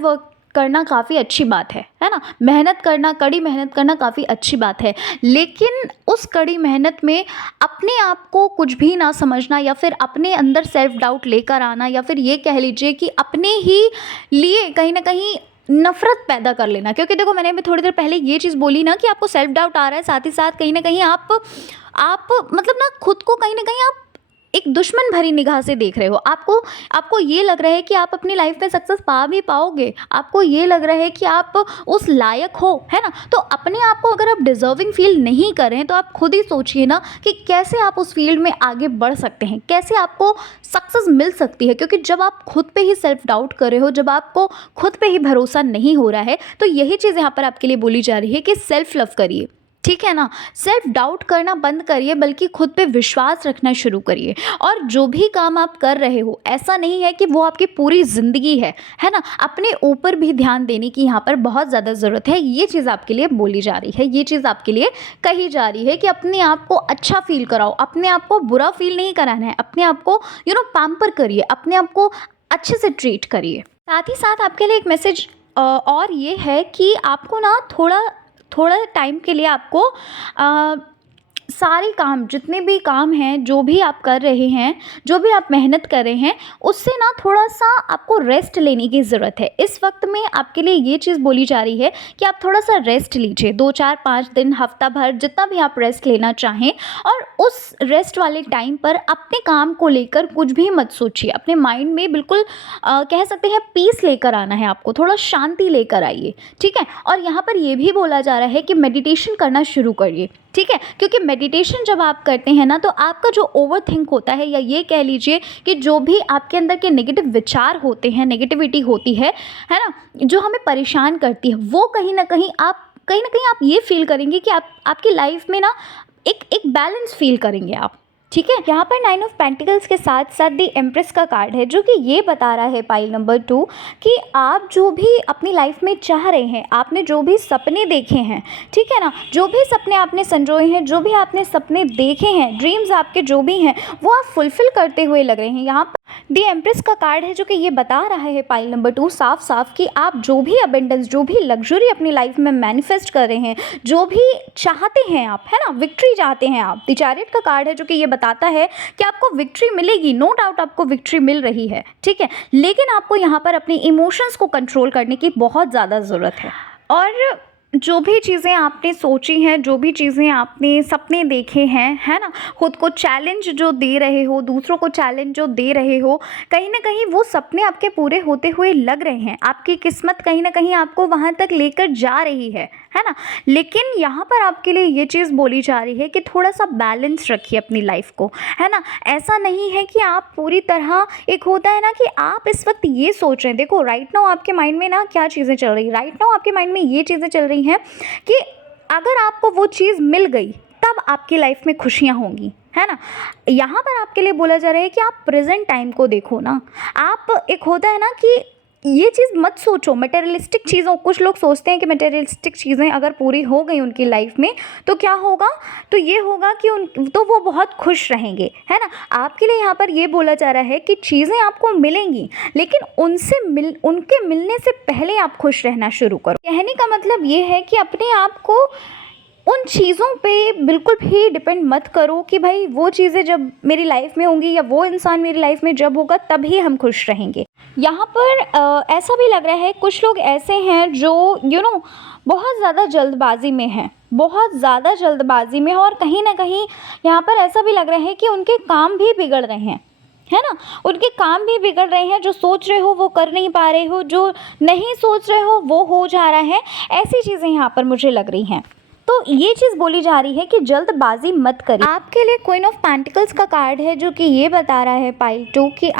वर्क करना काफ़ी अच्छी बात है ना? मेहनत करना, कड़ी मेहनत करना काफ़ी अच्छी बात है। लेकिन उस कड़ी मेहनत में अपने आप को कुछ भी ना समझना, या फिर अपने अंदर सेल्फ डाउट लेकर आना, या फिर ये कह लीजिए कि अपने ही लिए कहीं न कहीं नफ़रत पैदा कर लेना। क्योंकि देखो, मैंने अभी थोड़ी देर पहले ये चीज़ बोली ना कि आपको सेल्फ डाउट आ रहा है, साथ ही साथ कहीं न कहीं आप मतलब ना खुद को कहीं न कहीं आप एक दुश्मन भरी निगाह से देख रहे हो। आपको ये लग रहा है कि आप अपनी लाइफ में सक्सेस पा भी पाओगे। आपको ये लग रहा है कि आप उस लायक हो, है ना? तो अपने आप को अगर आप डिज़र्विंग फ़ील नहीं कर रहे हैं, तो आप खुद ही सोचिए ना कि कैसे आप उस फ़ील्ड में आगे बढ़ सकते हैं, कैसे आपको सक्सेस मिल सकती है। क्योंकि जब आप खुद पे ही सेल्फ डाउट कर रहे हो, जब आपको खुद पे ही भरोसा नहीं हो रहा है, तो यही चीज़ यहाँ पर आपके लिए बोली जा रही है कि सेल्फ लव करिए। ठीक है ना? सेल्फ डाउट करना बंद करिए, बल्कि खुद पे विश्वास रखना शुरू करिए। और जो भी काम आप कर रहे हो, ऐसा नहीं है कि वो आपकी पूरी ज़िंदगी है ना? अपने ऊपर भी ध्यान देने की यहाँ पर बहुत ज़्यादा ज़रूरत है। ये चीज़ आपके लिए बोली जा रही है, ये चीज़ आपके लिए कही जा रही है कि अपने आप को अच्छा फ़ील कराओ, अपने आप को बुरा फ़ील नहीं कराना है, अपने आप को पैम्पर करिए, अपने आप को अच्छे से ट्रीट करिए। साथ ही साथ आपके लिए एक मैसेज और ये है कि आपको ना थोड़ा थोड़ा टाइम के लिए आपको सारे काम, जितने भी काम हैं, जो भी आप कर रहे हैं, जो भी आप मेहनत कर रहे हैं, उससे ना थोड़ा-सा आपको रेस्ट लेने की ज़रूरत है। इस वक्त में आपके लिए ये चीज़ बोली जा रही है कि आप थोड़ा-सा रेस्ट लीजिए, 2, 4, 5 दिन, हफ्ता भर, जितना भी आप रेस्ट लेना चाहें। और उस रेस्ट वाले टाइम पर अपने काम को लेकर कुछ भी मत सोचिए। अपने माइंड में बिल्कुल कह सकते हैं पीस लेकर आना है आपको, थोड़ा शांति लेकर आइए, ठीक है? और यहाँ पर ये भी बोला जा रहा है कि मेडिटेशन करना शुरू करिए, ठीक है? क्योंकि मेडिटेशन जब आप करते हैं ना, तो आपका जो ओवरथिंक होता है, या ये कह लीजिए कि जो भी आपके अंदर के नेगेटिव विचार होते हैं, नेगेटिविटी होती है ना? जो हमें परेशान करती है, वो कहीं न कहीं आप ये फ़ील करेंगे कि आपकी लाइफ़ में ना एक एक बैलेंस फ़ील करेंगे आप। ठीक है। यहाँ पर 9 ऑफ पेंटिकल्स के साथ साथ दी एम्प्रेस का कार्ड है, जो कि ये बता रहा है पाइल नंबर 2 कि आप जो भी अपनी लाइफ में चाह रहे हैं, आपने जो भी सपने देखे हैं, ठीक है ना, जो भी सपने आपने संजोए हैं, जो भी आपने सपने देखे हैं, ड्रीम्स आपके जो भी हैं, वो आप फुलफिल करते हुए लग रहे हैं। यहाँ पर दी एम्प्रेस का कार्ड है, जो कि ये बता रहा है पाइल नंबर 2 साफ साफ कि आप जो भी अबेंडेंस, जो भी लग्जरी अपनी लाइफ में मैनिफेस्ट कर रहे हैं, जो भी चाहते हैं आप, है ना, विक्ट्री चाहते हैं आप। द चैरियट का कार्ड है, जो कि ये बताता है कि आपको विक्ट्री मिलेगी, नो डाउट आपको विक्ट्री मिल रही है, ठीक है, लेकिन आपको यहाँ पर अपने इमोशंस को कंट्रोल करने की बहुत ज़्यादा ज़रूरत है। और जो भी चीज़ें आपने सोची हैं, जो भी चीज़ें आपने सपने देखे हैं, है ना, खुद को चैलेंज जो दे रहे हो, दूसरों को चैलेंज जो दे रहे हो, कहीं ना कहीं वो सपने आपके पूरे होते हुए लग रहे हैं। आपकी किस्मत कहीं ना कहीं आपको वहाँ तक लेकर जा रही है ना। लेकिन यहाँ पर आपके लिए ये चीज़ बोली जा रही है कि थोड़ा सा बैलेंस रखिए अपनी लाइफ को, है ना। ऐसा नहीं है कि आप पूरी तरह, एक होता है ना कि आप इस वक्त ये सोच रहे हैं, देखो राइट नाउ आपके माइंड में ना क्या चीज़ें चल रही, राइट नाउ आपके माइंड में ये चीज़ें चल रही हैं कि अगर आपको वो चीज़ मिल गई तब आपकी लाइफ में खुशियाँ होंगी, है ना। यहाँ पर आपके लिए बोला जा रहा है कि आप प्रेजेंट टाइम को देखो ना। आप, एक होता है ना कि ये चीज़ मत सोचो मटेरियलिस्टिक चीज़ों, कुछ लोग सोचते हैं कि मटेरियलिस्टिक चीज़ें अगर पूरी हो गई उनकी लाइफ में तो क्या होगा, तो ये होगा कि तो वो बहुत खुश रहेंगे, है ना। आपके लिए यहाँ पर ये बोला जा रहा है कि चीज़ें आपको मिलेंगी, लेकिन उनके मिलने से पहले आप खुश रहना शुरू करो। कहने का मतलब ये है कि अपने आप को उन चीज़ों पे बिल्कुल भी डिपेंड मत करो कि भाई वो चीज़ें जब मेरी लाइफ में होंगी या वो इंसान मेरी लाइफ में जब होगा तभी हम खुश रहेंगे। यहाँ पर ऐसा भी लग रहा है कुछ लोग ऐसे हैं जो बहुत ज़्यादा जल्दबाजी में हैं, बहुत ज़्यादा जल्दबाजी में, और कहीं ना कहीं यहाँ पर ऐसा भी लग रहा है कि उनके काम भी बिगड़ रहे हैं, है ना। उनके काम भी बिगड़ रहे हैं, जो सोच रहे हो वो कर नहीं पा रहे हो, जो नहीं सोच रहे हो वो हो जा रहा है, ऐसी चीज़ें यहाँ पर मुझे लग रही हैं। तो ये चीज़ बोली जा रही है कि जल्दबाजी मत करिए। आपके लिए क्वीन ऑफ पेंटिकल्स का कार्ड है, जो कि ये बता रहा है पाइल 2 कि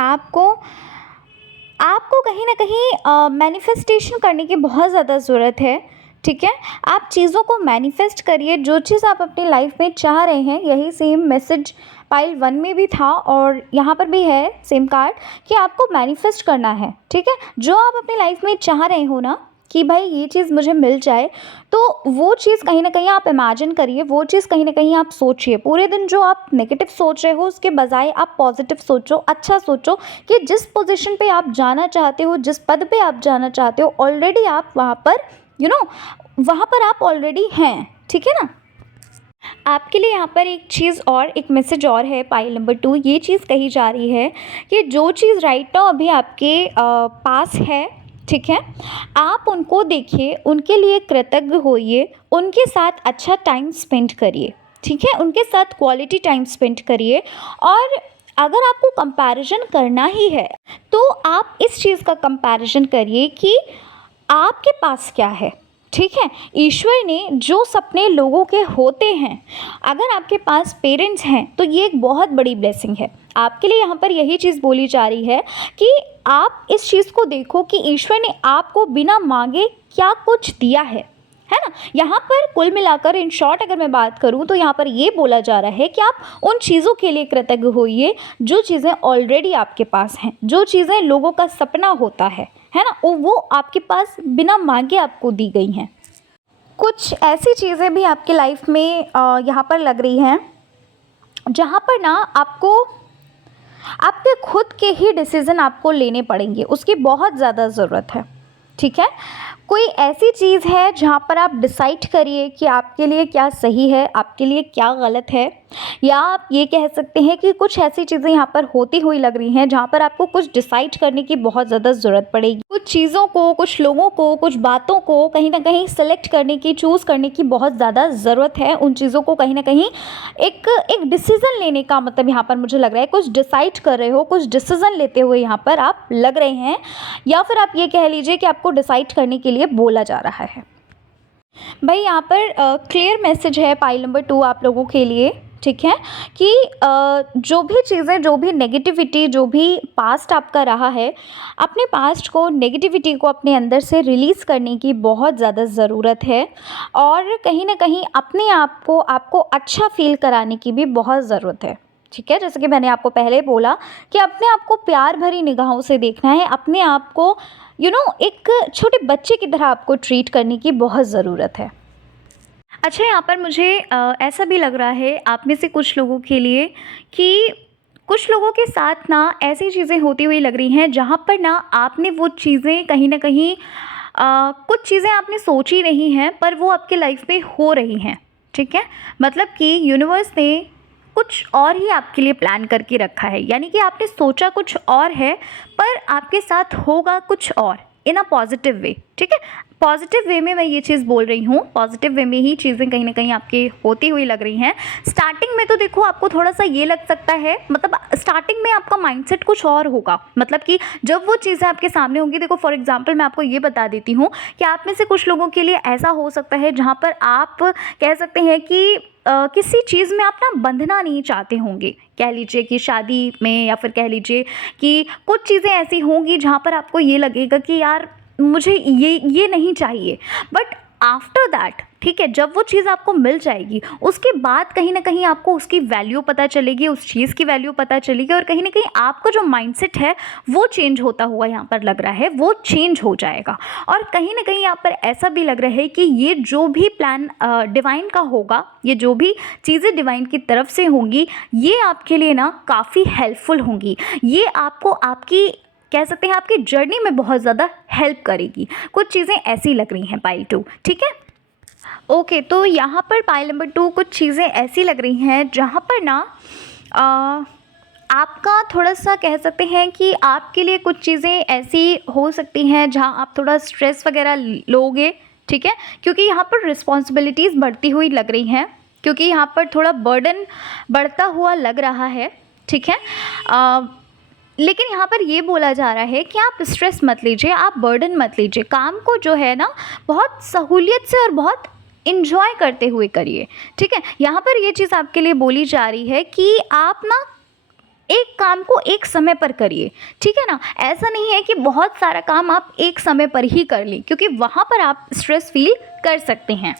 आपको कहीं ना कहीं मैनिफेस्टेशन करने की बहुत ज़्यादा ज़रूरत है, ठीक है। आप चीज़ों को मैनिफेस्ट करिए, जो चीज़ आप अपनी लाइफ में चाह रहे हैं। यही सेम मैसेज पाइल 1 में भी था और यहाँ पर भी है सेम कार्ड कि आपको मैनिफेस्ट करना है, ठीक है। जो आप अपनी लाइफ में चाह रहे हो ना कि भाई ये चीज़ मुझे मिल जाए, तो वो चीज़ कहीं ना कहीं आप इमेजिन करिए, वो चीज़ कहीं ना कहीं आप सोचिए। पूरे दिन जो आप नेगेटिव सोच रहे हो उसके बजाय आप पॉजिटिव सोचो, अच्छा सोचो कि जिस पोजीशन पे आप जाना चाहते हो, जिस पद पे आप जाना चाहते हो, ऑलरेडी आप वहाँ पर वहाँ पर आप ऑलरेडी हैं, ठीक है ना। आपके लिए यहाँ पर एक चीज़ और, एक मैसेज और है पाइल नंबर 2। ये चीज़ कही जा रही है कि जो चीज़ राइट नाउ अभी आपके पास है, ठीक है, आप उनको देखिए, उनके लिए कृतज्ञ होइए, उनके साथ अच्छा टाइम स्पेंड करिए, ठीक है, उनके साथ क्वालिटी टाइम स्पेंड करिए। और अगर आपको कंपैरिजन करना ही है तो आप इस चीज़ का कंपैरिजन करिए कि आपके पास क्या है, ठीक है। ईश्वर ने जो सपने लोगों के होते हैं, अगर आपके पास पेरेंट्स हैं तो ये एक बहुत बड़ी ब्लेसिंग है। आपके लिए यहाँ पर यही चीज़ बोली जा रही है कि आप इस चीज़ को देखो कि ईश्वर ने आपको बिना मांगे क्या कुछ दिया है ना। यहाँ पर कुल मिलाकर इन शॉर्ट अगर मैं बात करूँ तो यहाँ पर ये बोला जा रहा है कि आप उन चीज़ों के लिए कृतज्ञ होइए जो चीज़ें ऑलरेडी आपके पास हैं, जो चीज़ें लोगों का सपना होता है ना, वो आपके पास बिना मांगे आपको दी गई हैं। कुछ ऐसी चीज़ें भी आपकी लाइफ में यहाँ पर लग रही हैं जहाँ पर ना आपको आपके खुद के ही डिसीज़न आपको लेने पड़ेंगे, उसकी बहुत ज़्यादा ज़रूरत है, ठीक है। कोई ऐसी चीज़ है जहाँ पर आप डिसाइड करिए कि आपके लिए क्या सही है, आपके लिए क्या गलत है, या आप ये कह सकते हैं कि कुछ ऐसी चीज़ें यहाँ पर होती हुई लग रही हैं जहाँ पर आपको कुछ डिसाइड करने की बहुत ज़्यादा ज़रूरत पड़ेगी। कुछ चीज़ों को, कुछ लोगों को, कुछ बातों को कहीं ना कहीं सेलेक्ट करने की, चूज़ करने की बहुत ज़्यादा ज़रूरत है। उन चीज़ों को कहीं ना कहीं एक डिसीज़न लेने का मतलब यहाँ पर मुझे लग रहा है, कुछ डिसाइड कर रहे हो, कुछ डिसीज़न लेते हुए यहाँ पर आप लग रहे हैं, या फिर आप ये कह लीजिए कि आपको डिसाइड करने के लिए बोला जा रहा है। भाई यहाँ पर क्लियर मैसेज है पाइल नंबर 2 आप लोगों के लिए, ठीक है, कि जो भी चीज़ें, जो भी नेगेटिविटी, जो भी पास्ट आपका रहा है, अपने पास्ट को, नेगेटिविटी को अपने अंदर से रिलीज़ करने की बहुत ज़्यादा ज़रूरत है। और कहीं ना कहीं अपने आप को, आपको अच्छा फील कराने की भी बहुत ज़रूरत है, ठीक है। जैसे कि मैंने आपको पहले बोला कि अपने आप को प्यार भरी निगाहों से देखना है, अपने आप को एक छोटे बच्चे की तरह आपको ट्रीट करने की बहुत ज़रूरत है। अच्छा, यहाँ पर मुझे ऐसा भी लग रहा है आप में से कुछ लोगों के लिए कि कुछ लोगों के साथ ना ऐसी चीज़ें होती हुई लग रही हैं जहाँ पर ना आपने वो चीज़ें कहीं न कहीं कुछ चीज़ें आपने सोची नहीं हैं पर वो आपके लाइफ में हो रही हैं, ठीक है? मतलब कि यूनिवर्स ने कुछ और ही आपके लिए प्लान करके रखा है, यानी कि आपने सोचा कुछ और है पर आपके साथ होगा कुछ और इन अ पॉजिटिव वे, ठीक है? पॉजिटिव वे में मैं ये चीज़ बोल रही हूँ, पॉजिटिव वे में ही चीज़ें कहीं न कहीं आपके होती हुई लग रही हैं। स्टार्टिंग में तो देखो आपको थोड़ा-सा ये लग सकता है, मतलब स्टार्टिंग में आपका माइंडसेट कुछ और होगा, मतलब कि जब वो चीज़ें आपके सामने होंगी, देखो फॉर एग्ज़ाम्पल मैं आपको ये बता देती हूँ कि आप में से कुछ लोगों के लिए ऐसा हो सकता है जहाँ पर आप कह सकते हैं कि किसी चीज़ में आप ना बंधना नहीं चाहते होंगे। कह लीजिए कि शादी में, या फिर कह लीजिए कि कुछ चीज़ें ऐसी होंगी जहाँ पर आपको ये लगेगा कि यार मुझे ये नहीं चाहिए, बट आफ्टर दैट, ठीक है, जब वो चीज़ आपको मिल जाएगी उसके बाद कहीं ना कहीं आपको उसकी वैल्यू पता चलेगी, उस चीज़ की वैल्यू पता चलेगी, और कहीं ना कहीं आपका जो माइंडसेट है वो चेंज होता हुआ यहाँ पर लग रहा है, वो चेंज हो जाएगा। और कहीं ना कहीं यहाँ पर ऐसा भी लग रहा है कि ये जो भी प्लान डिवाइन का होगा, ये जो भी चीज़ें डिवाइन की तरफ से होंगी, ये आपके लिए ना काफ़ी हेल्पफुल होंगी। ये आपको आपकी कह सकते हैं आपकी जर्नी में बहुत ज़्यादा हेल्प करेगी। कुछ चीज़ें ऐसी लग रही हैं पाइल 2, ठीक है? ओके, तो यहाँ पर पाइल नंबर 2 कुछ चीज़ें ऐसी लग रही हैं जहाँ पर ना आपका थोड़ा-सा कह सकते हैं कि आपके लिए कुछ चीज़ें ऐसी हो सकती हैं जहाँ आप थोड़ा स्ट्रेस वग़ैरह लोगे, ठीक है? क्योंकि यहाँ पर रिस्पॉन्सिबिलिटीज़ बढ़ती हुई लग रही हैं, क्योंकि यहाँ पर थोड़ा बर्डन बढ़ता हुआ लग रहा है, ठीक है? लेकिन यहाँ पर ये बोला जा रहा है कि आप स्ट्रेस मत लीजिए, आप बर्डन मत लीजिए, काम को जो है ना बहुत सहूलियत से और बहुत इन्जॉय करते हुए करिए, ठीक है? यहाँ पर ये चीज़ आपके लिए बोली जा रही है कि आप ना एक काम को एक समय पर करिए, ठीक है ना? ऐसा नहीं है कि बहुत सारा काम आप एक समय पर ही कर लें, क्योंकि वहाँ पर आप स्ट्रेस फील कर सकते हैं।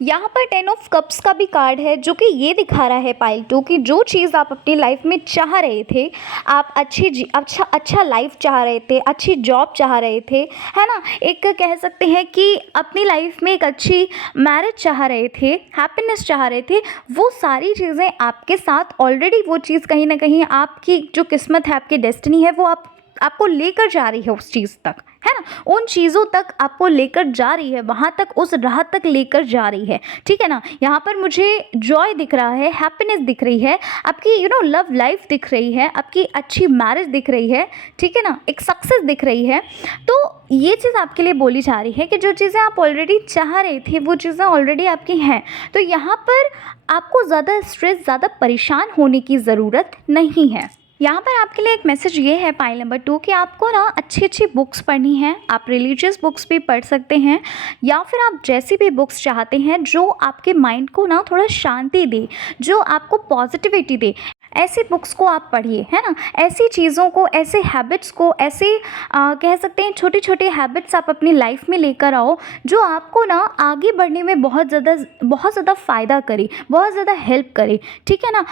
यहाँ पर 10 ऑफ कप्स का भी कार्ड है जो कि ये दिखा रहा है पाइल 2 कि जो चीज़ आप अपनी लाइफ में चाह रहे थे, आप अच्छा लाइफ चाह रहे थे, अच्छी जॉब चाह रहे थे, है ना? एक कह सकते हैं कि अपनी लाइफ में एक अच्छी मैरिज चाह रहे थे, हैप्पीनेस चाह रहे थे, वो सारी चीज़ें आपके साथ ऑलरेडी, वो चीज़ कहीं ना कहीं आपकी जो किस्मत है, आपकी डेस्टिनी है, वो आपको लेकर जा रही है उस चीज़ तक, है ना? उन चीज़ों तक आपको लेकर जा रही है, वहाँ तक, उस राह तक लेकर जा रही है, ठीक है ना? यहाँ पर मुझे जॉय दिख रहा है, हैप्पीनेस दिख रही है, आपकी लव लाइफ दिख रही है, आपकी अच्छी मैरिज दिख रही है, ठीक है ना? एक सक्सेस दिख रही है। तो ये चीज़ आपके लिए बोली जा रही है कि जो चीज़ें आप ऑलरेडी चाह रहे थे वो चीज़ें ऑलरेडी आपकी हैं। तो यहाँ पर आपको ज़्यादा स्ट्रेस, ज़्यादा परेशान होने की ज़रूरत नहीं है। यहाँ पर आपके लिए एक मैसेज ये है पाइल नंबर 2 कि आपको ना अच्छी अच्छी बुक्स पढ़नी है। आप रिलीजियस बुक्स भी पढ़ सकते हैं, या फिर आप जैसी भी बुक्स चाहते हैं जो आपके माइंड को ना थोड़ा शांति दे, जो आपको पॉजिटिविटी दे, ऐसी बुक्स को आप पढ़िए, है ना? ऐसी चीज़ों को, ऐसे हैबिट्स को, ऐसे कह सकते हैं छोटे छोटे हैबिट्स आप अपनी लाइफ में लेकर आओ जो आपको ना आगे बढ़ने में बहुत ज़्यादा फ़ायदा करे, बहुत ज़्यादा हेल्प करे, ठीक है ना?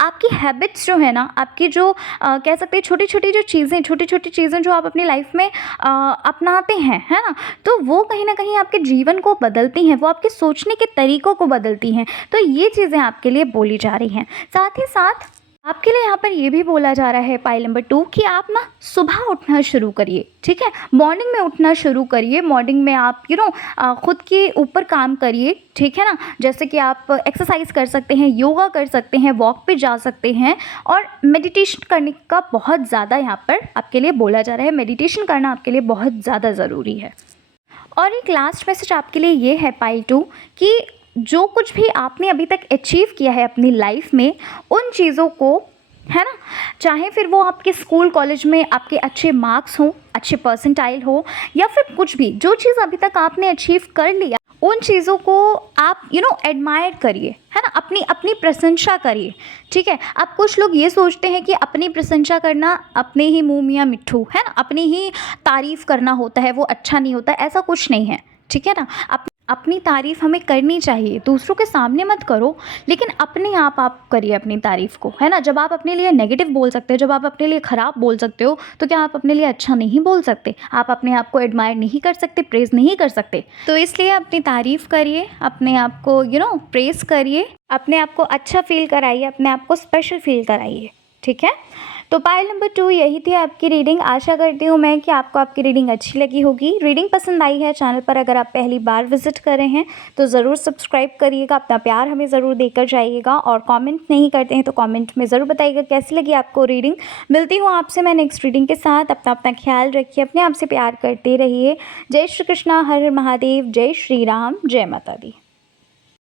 आपकी हैबिट्स जो है ना, आपकी जो कह सकते हैं छोटी छोटी चीज़ें जो आप अपनी लाइफ में अपनाते हैं, है ना? तो वो कहीं ना कहीं आपके जीवन को बदलती हैं, वो आपके सोचने के तरीक़ों को बदलती हैं। तो ये चीज़ें आपके लिए बोली जा रही हैं। साथ ही साथ आपके लिए यहाँ पर ये भी बोला जा रहा है पाइल नंबर 2 कि आप ना सुबह उठना शुरू करिए, ठीक है? मॉर्निंग में उठना शुरू करिए। मॉर्निंग में आप खुद के ऊपर काम करिए, ठीक है ना? जैसे कि आप एक्सरसाइज कर सकते हैं, योगा कर सकते हैं, वॉक पे जा सकते हैं, और मेडिटेशन करने का बहुत ज़्यादा यहाँ पर आपके लिए बोला जा रहा है। मेडिटेशन करना आपके लिए बहुत ज़्यादा ज़रूरी है। और एक लास्ट मैसेज आपके लिए ये है पाइल 2 कि जो कुछ भी आपने अभी तक अचीव किया है अपनी लाइफ में, उन चीज़ों को, है ना, चाहे फिर वो आपके स्कूल कॉलेज में आपके अच्छे मार्क्स हों, अच्छे परसेंटाइल हो, या फिर कुछ भी जो चीज़ अभी तक आपने अचीव कर लिया, उन चीज़ों को आप एडमायर करिए, है ना? अपनी प्रशंसा करिए, ठीक है? आप कुछ लोग ये सोचते हैं कि अपनी प्रशंसा करना अपने ही मुँह मियाँ मिट्ठू, है ना? अपनी ही तारीफ़ करना होता है, वो अच्छा नहीं होता, ऐसा कुछ नहीं है, ठीक है ना? अपनी तारीफ़ हमें करनी चाहिए, दूसरों के सामने मत करो, लेकिन अपने आप करिए अपनी तारीफ़ को, है ना? जब आप अपने लिए नेगेटिव बोल सकते हो, जब आप अपने लिए ख़राब बोल सकते हो, तो क्या आप अपने लिए अच्छा नहीं बोल सकते? आप अपने आप को एडमायर नहीं कर सकते, प्रेज़ नहीं कर सकते? तो इसलिए अपनी तारीफ़ करिए, अपने आप को प्रेज़ करिए, अपने आप को अच्छा फ़ील कराइए, अपने आप को स्पेशल फ़ील कराइए, ठीक है? तो पाइल नंबर 2 यही थी आपकी रीडिंग। आशा करती हूँ मैं कि आपको आपकी रीडिंग अच्छी लगी होगी। रीडिंग पसंद आई है, चैनल पर अगर आप पहली बार विज़िट कर रहे हैं तो ज़रूर सब्सक्राइब करिएगा, अपना प्यार हमें ज़रूर देकर जाइएगा और कमेंट नहीं करते हैं तो कमेंट में ज़रूर बताइएगा कैसी लगी आपको रीडिंग। मिलती हूँ आपसे मैं नेक्स्ट रीडिंग के साथ। अपना ख्याल रखिए, अपने आप से प्यार करते रहिए। जय श्री कृष्णा, हर हर महादेव, जय श्री राम, जय माता दी।